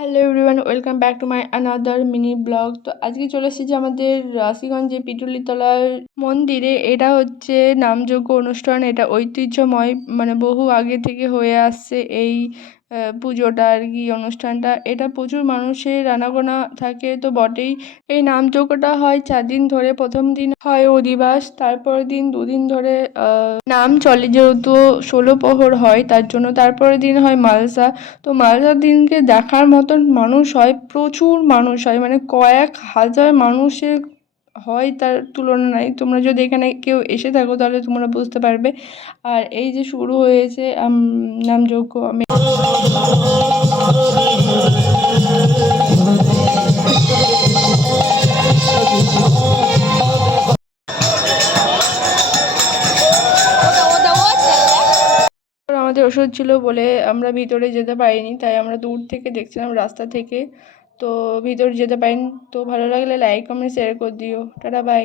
Hello everyone, welcome back to my another mini blog. তো আজকে চলে এসেছি আমাদের রাশিগঞ্জে পিটুলিতলার মন্দিরে। এটা হচ্ছে নামযজ্ঞ অনুষ্ঠান। এটা ঐতিহ্যময়, মানে বহু আগে থেকে হয়ে আসছে এই পুজোটা আর কি, অনুষ্ঠানটা। এটা প্রচুর মানুষের আনাগোনা থাকে তো বটেই। এই নামযজ্ঞটা হয় 4 দিন ধরে। প্রথম দিন হয় অধিবাস, তারপরের দিন 2 দিন ধরে নাম চলে, যেহেতু 16 প্রহর হয় তার জন্য। তারপরের দিন হয় মালসা। তো মালসার দিনকে দেখার মতন মানুষ হয়, প্রচুর মানুষ হয়, মানে কয়েক হাজার মানুষের হয়, তার তুলনা নাই। তোমরা যদি এখানে কেউ এসে থাকো তাহলে তোমরা বুঝতে পারবে। আর এই যে শুরু হয়েছে নামযজ্ঞ। আমাদের ওষুধ ছিল বলে আমরা ভিতরে যেতে পারিনি, তাই আমরা দূর থেকে দেখছিলাম, রাস্তা থেকে। তো ভিতরে যেতে পারিনি। তো ভালো লাগলে লাইক কমেন্ট শেয়ার করে দিও। Tata, by.